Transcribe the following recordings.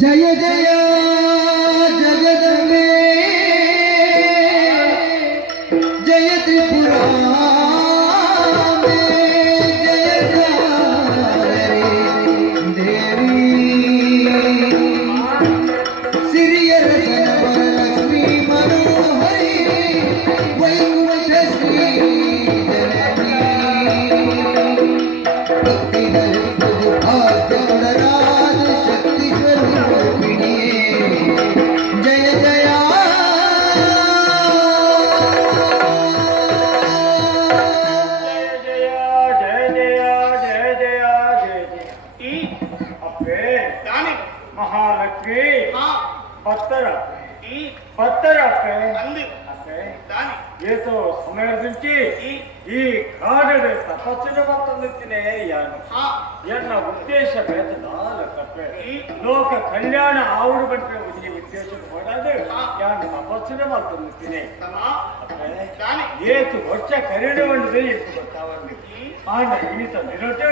ಜಯ ಜಯ ಜಗದಂಬೆ ಜಯ ತ್ರಿಪುರಾಂಬೆ ಜಯ ಸಾರರಿ ದೇವಿ ಸಿರಿಯರ ವರಲಕ್ಷ್ಮೀ ಮನೋಹರಿ ವೈಕುಂಠ ಶ್ರೀ ಜನನಿ ಭಕ್ತಿದಲ್ಲಿದ್ದುದು ಭಾಗ್ಯವಳರಾದ ಶಕ್ತಿ ಸ್ವರೂಪಿಣಿಯೇ ಜಯ ಜಯ महालक्ष्मी पत्थर पत्थर ये तो समय నుంచి ఈ కాడడు తపస్సును మొత్తందినే యాను ఎన్న ఉద్దేశమేత నాల కప్పే లోక కళ్యాణ ఆవుడు బట్టే ఉంది ఉద్దేశం పోడాదు యాను తపస్సును మొత్తందినే ಏತು ವರ್ಷ ಕರೆಯುವಂತೆ ಎಷ್ಟು ಗೊತ್ತಾವಂದು ಆಂಡ ಇನಿತ ನಿರಟು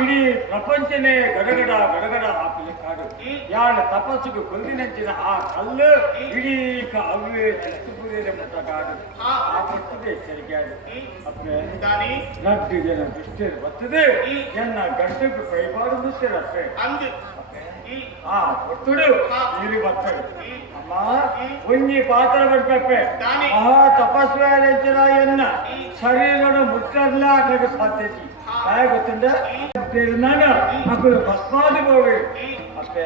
ಇಡೀ ಪ್ರಪಂಚನೇ ಗಡಗಡ ಗಡಗಡ ಹಾಕಲಿ ಕಾಡು ಯಾನ ತಪಸ್ಸುಗೆ ಕೊಂದಿನಂಚಿನ ಆ ಕಲ್ಲು ಇಡೀ ಅವ್ವೇ ಚಲುಪುರಿಯ ಮುಟ್ಟ ಕಾಡು ಆ ಪಟ್ಟಿಗೆ ಸರಿಗಾಡು ಅಪ್ಪೆ ನಡ್ಡು ಜನ ದೃಷ್ಟಿರು ಬರ್ತದೆ ಎನ್ನ ಗಂಟೆಗೆ ಕೈಬಾರು ಮುಚ್ಚಿರಪ್ಪೆ ಅಂದು ಆ ಕೊಟ್ಟುಡು ಇಲ್ಲಿ ಬರ್ತಾರೆ ಅಮ್ಮ ಒಂಜಿ ಪಾತ್ರ ಬರ್ಪೆ ಮಹಾ ತಪಸ್ವಿಯಾದ ಎನ್ನ ಶರೀರನು ಮುಟ್ಟರ್ಲ ಹಾಕಕ್ಕೆ ಸಾಧ್ಯತೆ ಹಾಗೆ ಗೊತ್ತುಂಡ ನಾನು ಮಕ್ಕಳು ಭಸ್ಮಾದಿ ಹೋಗಿ ಅಷ್ಟೇ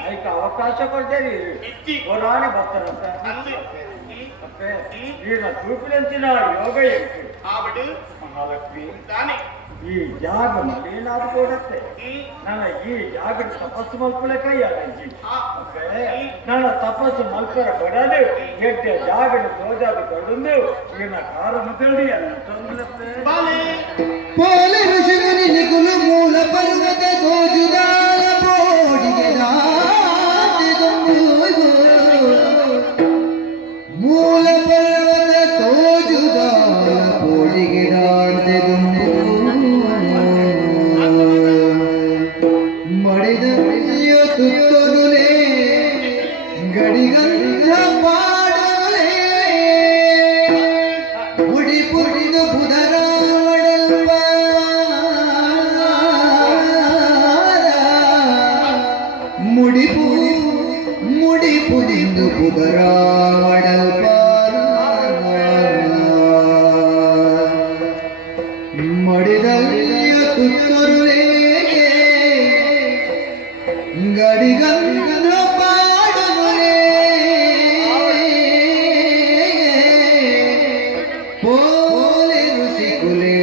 ಅದಕ್ಕೆ ಅವಕಾಶ ಕೊಡ್ತೇನೆ ಪುರಾಣ ಬರ್ತಾರಂತ ಅಪ್ಪೆ ಈಗ ತೂಪಿನಂಚಿನ ಯೋಗ ಎಂಟು ಮಹಾಲಕ್ಷ್ಮಿ ಈ ಜಾಗ ಮನೇನಾದ್ರು ಕೊಡತ್ತೆ ನನ್ನ ಈ ಜಾಗ ತಪಸ್ಸು ಮಲ್ಕೊಳ್ಳಕಯ್ಯಾಗಿ ನನ್ನ ತಪಸ್ಸು ಮಲ್ಕರ ಬಡದು ಎಡ್ಡೆ ಜಾಗದ ತೋಜಾದ ಕೊಡಂದು ಈಗಿನ ಕಾರಣ ತಿಳಿಯ ಪೋಲೆ ಋಷಿಮುನಿ ನಿಗುಲು ಮೂಲ ಪರ್ವತ ತೋಜುದಾರ ಬೋಡಿಗೆ ಮೂಲ ಪರ್ವತ ತೋಜುದಾರ ಬೋಡಿಗೆ ಮಡಿದ ತುತ್ತೊರುಲೆ ಗಡಿಗಂಧ ಪಾಡಲೆ ಮುಡಿ ಪುಡಿದು ಬುಧರ ಒಡಲ್ಪ ಮುಡಿ ಪುಡಿದು ಬುಧರ ಒಡಲ್ಪ ಮಡಿದಲ್ಲಿಯ ತುತ್ತೊರುಲೆ ಗಡಿಗಂಧ ಪಾಡಲೆ ಪೋಲೆ ಋಷಿಕುಲೆ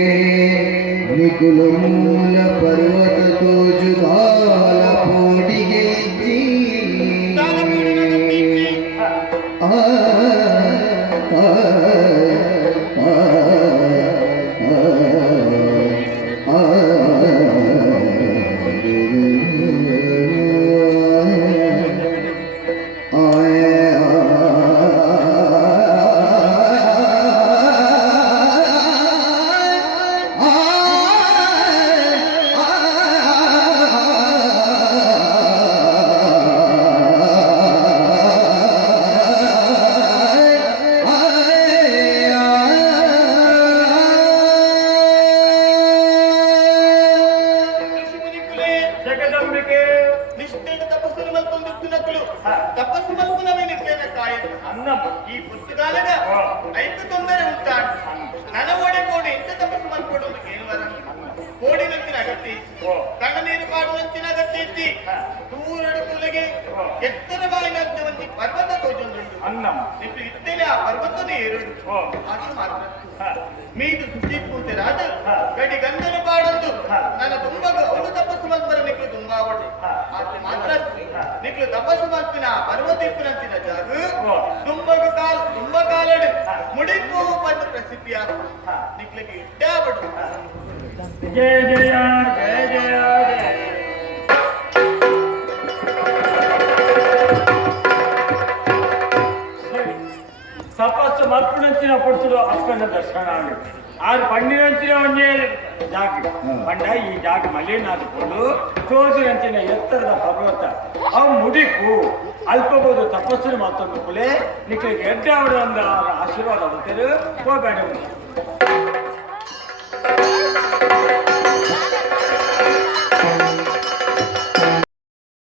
ನಿಕುಲ ಮೂಲ ಪರ್ವತ ತೋಜುಗಾಲ ಪೋಡಿಗೆ ఈ పుస్తకాలుగా ఐదు తొందర ఉంటాడు నన ఓడే కోడి ఎంత తపస్సు మనుకోవడం ఏం వరం కోడి నచ్చిన గట్టి కళ్ళ నీరు పాడు నచ్చిన గట్టి దూరడు పులగి ಎತ್ತರವಾಗಿನಂತೆ ಪರ್ವತ ತೋಜೊಂದುಂಟು ಅನ್ನಂ ನಿಪ್ಪು ಇತ್ತೇನೆ ಆ ಪರ್ವತದ ಏರುಡು ಅದು ಮಾತ್ರ ಮೀದು ಸುದ್ದಿ ಕೂತರಾದ ಗಡಿ ಗಂಧನ ಪಾಡೊಂದು ನನ್ನ ತುಂಬ ಅವಳು ತಪಸ್ಸು ಮಲ್ಪರ ನಿಕ್ಲು ತುಂಬ ಅವಳು ಅದು ಮಾತ್ರ ನಿಕ್ಲು ತಪಸ್ಸು ಮಲ್ಪಿನ ಪರ್ವತ ಇಪ್ಪುನಂತಿನ ಜಾಗ ತುಂಬ ಕಾಲಡು ಮುಡಿಪು ಬಂದು ಪ್ರಸಿದ್ಧಿಯ ನಿಕ್ಲಿಗೆ ಇಟ್ಟೇ ಅವಡು ಜಯ ಜಯ ಜಯ ಜಯ ಜಯ ತಪಸ್ಸು ಮಲ್ಪುನಂಚಿನ ಪಡ್ತುಡು ಅಕ್ಕನ ದರ್ಶನ ಆಗುತ್ತೆ ಆರು ಪಂಡಿನಂಚಿನ ಒಂದೇ ಜಾಗ ಪಂಡ ಈ ಜಾಗ ಮಲೆನಾದುಕೊಂಡು ಚೋದಿನಂಚಿನ ಎತ್ತರದ ಪರ್ವತ ಅವು ಮುಡಿಪು ಅಲ್ಪಬಹುದು ತಪಸ್ಸು ಮತ್ತೊಂದು ಕುಲೆ ನಿಖಿಗೆ ಎಡ್ಡ ಅವರ ಒಂದು ಆಶೀರ್ವಾದ ಹೋಗ್ತಾರೆ ಹೋಗಬೇಡ